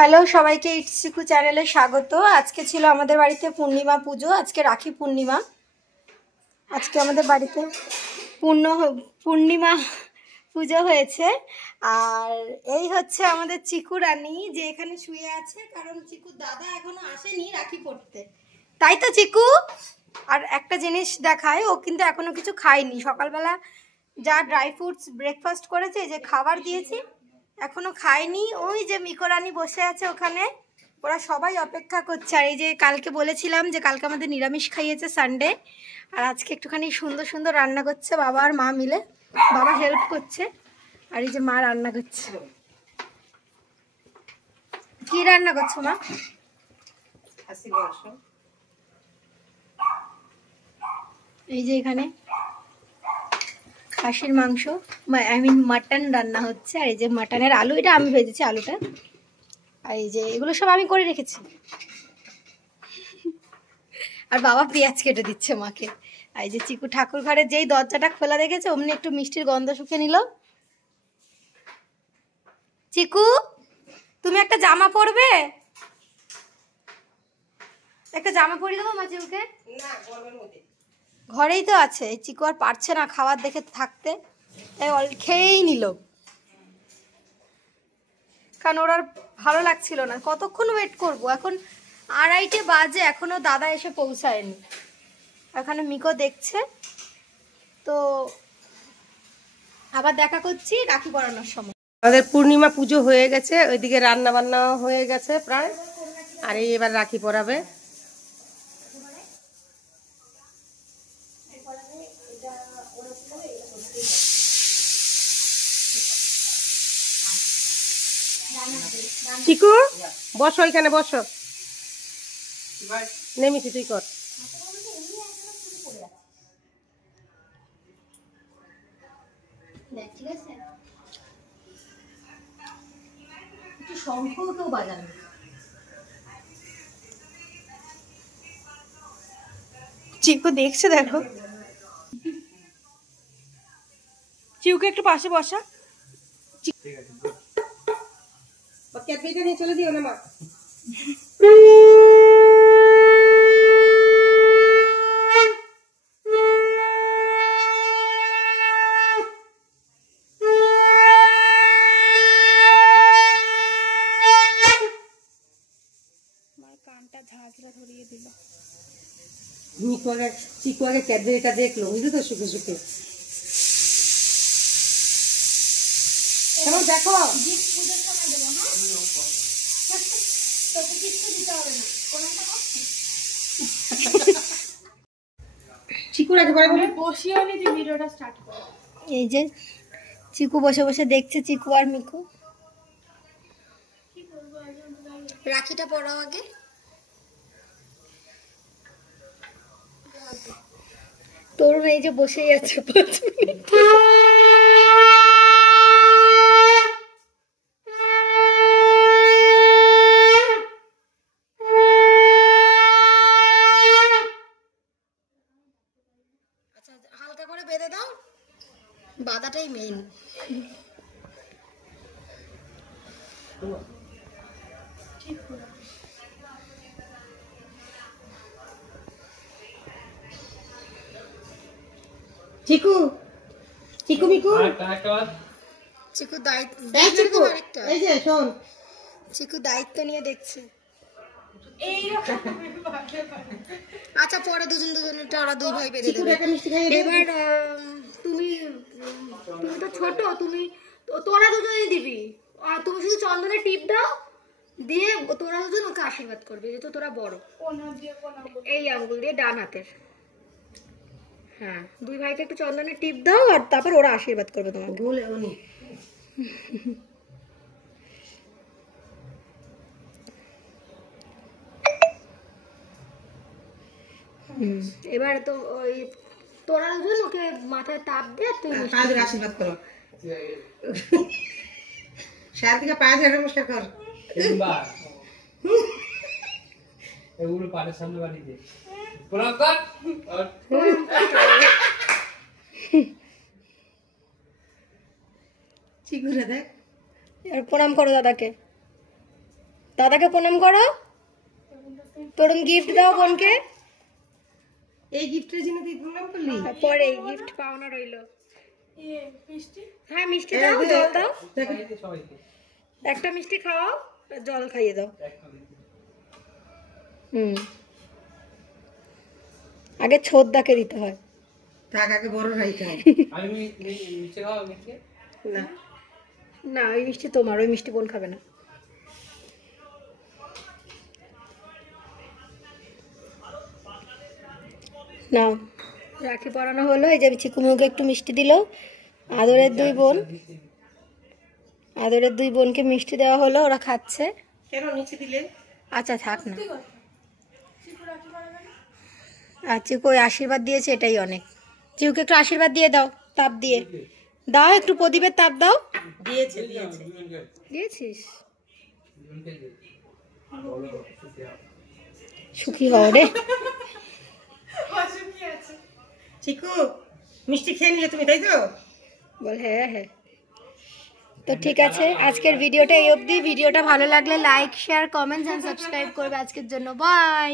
Hello সবাইকে it's চিকু চ্যানেলে স্বাগত। আজকে ছিল আমাদের বাড়িতে পূর্ণিমা পুজো। আজকে রাখি পূর্ণিমা। আজকে আমাদের বাড়িতে পূর্ণিমা পুজো হয়েছে। আর এই হচ্ছে আমাদের চিকু রানী, যে এখানে শুয়ে আছে, কারণ চিকুর দাদা এখনো আসেনি রাখি পড়তে, তাই তো চিকু? আর একটা জিনিস দেখায়, ও কিন্তু এখনো কিছু খায়নি। সকালবেলা যা ড্রাই ফ্রুটস ব্রেকফাস্ট করেছে, যে খাবার দিয়েছি, এখনো খায়নি। ওই যে মিকো রানী বসে আছে ওখানে, ওরা সবাই অপেক্ষা করছে। আর এই যে কালকে বলেছিলাম যে কালকে আমাদের নিরামিষ খাইয়েছে সানডে, আর আজকে একটুখানি সুন্দর সুন্দর রান্না করছে বাবা আর মা মিলে। বাবা হেল্প করছে, আর এই যে মা রান্না করছে। কি রান্না করছো মা? এই যে এখানে খাসির মাংস, মাটন রান্না হচ্ছে। আর এই যে মাটনের আলু, এটা আমি ভেজেছি আলুটা। আর এই যে এগুলো সব আমি করে রেখেছি। আর বাবা পেঁয়াজ কেটে দিচ্ছে মাকে। আর এই যে চিকু ঠাকুর ঘরের যেই দরজাটা খোলা দেখেছে, অমনি একটু মিষ্টির গন্ধ শুকে নিল। চিকু, তুমি একটা জামা পরবে? একটা জামা পরিয়ে দেবো মা চিকুকে? ঘরেই তো আছে। চিকু আর পারছে না খাবার দেখে থাকতে, তাই খেয়েই নিল, কারণ ওর আর ভালো লাগছিল না। কতক্ষণ ওয়েট করব? এখন 2:30 বাজে, এখনো দাদা এসে পৌঁছায়নি। এখানে মিকো দেখছে, তো আবার দেখা করছি রাখি পরানোর সময়। আমাদের পূর্ণিমা পুজো হয়ে গেছে, ওইদিকে রান্না বান্না হয়ে গেছে প্রায়। আর এই এবার রাখি পরাবে। চিকু বসো, এখানে বসো। নেমেছি, তুই কর। ঠিক আছে, একটু শঙ্খও কেউ বাজানো। চিকু দেখছে, দেখো। চিকুকে একটু পাশে বসা। ক্যাডবেরিটা নিয়ে চলে দিও না মা। কানটা ঝাঁঝরা ধরিয়ে দিল। চিকু আগে ক্যাডবেরিটা দেখলো, বুঝলি তো, শুকে শুকে। দেখো এই যে চিকু বসে বসে দেখছে, চিকু আর মিকু। রাখিটা পরাও আগে। তরুণ এই যে বসেই আছে 5 মিনিট। আচ্ছা হালকা করে বেঁধে দাও, বাঁধাটাই মেইন। চিকু, চিকু মিকু, চিকু দায়িত্ব, এই যে শোন, চিকু দায়িত্ব নিয়ে দেখছে। আচ্ছা পরে দুজন দুজনেরটা ওরা দুই ভাই বেঁধে দেবে। এবার তুমি তো ছোট, তুমি তোরা দুজনেই দিবি। আর তুমি শুধু চন্দনের টিপ দাও, দিয়ে তোরা দুজন ওকে আশীর্বাদ করবে, যেহেতু তোরা বড়। এই আঙ্গুল দিয়ে, ডান হাতের। হ্যাঁ, দুই ভাইকে একটু চন্দনের টিপ দাও, আর তারপর ওরা আশীর্বাদ করবে তোমাকে। এবার তো ওই তোরা দুজন ওকে মাথায় তাপ দিয়ে তুই আশীর্বাদ করো। সার থেকে পায়ে ধরে নমস্কার কর। এগুলো পাড়ের সামনে বাড়ি দে, প্রণাম কর। চিকুরে দেখ, আর প্রণাম করো দাদাকে। দাদাকে প্রণাম করো। তরুণ গিফট দাও বোনকে। এই গিফটের জন্য তুই প্রণাম করলি? পরে গিফট পাওনা রইলো। হ্যাঁ মিষ্টি দাও, জল দাও। সবাইকে একটা মিষ্টি খাওয়াও, জল খাইয়ে দাও। আগে ছোদ্দাকে দিতে হয়। থাক, আগে বড় রাইতে হয়। আমি নিচে খাওয়া মিষ্টি না না ওই মিষ্টি তোমার, ওই মিষ্টি বোন খাবে না। নাও রাখি পরানো হলো। এই যে চিকুমুকে একটু মিষ্টি দিল। আদরের দুই বোনকে মিষ্টি দেওয়া হলো, ওরা খাচ্ছে। কেন নিচে দিলে? আচ্ছা থাক না। আর চিকু ওই আশীর্বাদ দিয়েছে, এটাই অনেক। চিকুকে একটু আশীর্বাদ দিয়ে দাও, তাপ দিয়ে দাও, একটু প্রদীপের তাপ দাও। দিয়েছে। দিয়েছিস? সুখী হও রে। চিকু মিষ্টি খেয়ে নিলে তুমি, তাই তো? বল হ্যাঁ হ্যাঁ। তো ঠিক আছে, আজকের ভিডিওটা এই অবধি। ভিডিওটা ভালো লাগলে like, share, comments and subscribe করবে। আজকের জন্য বাই।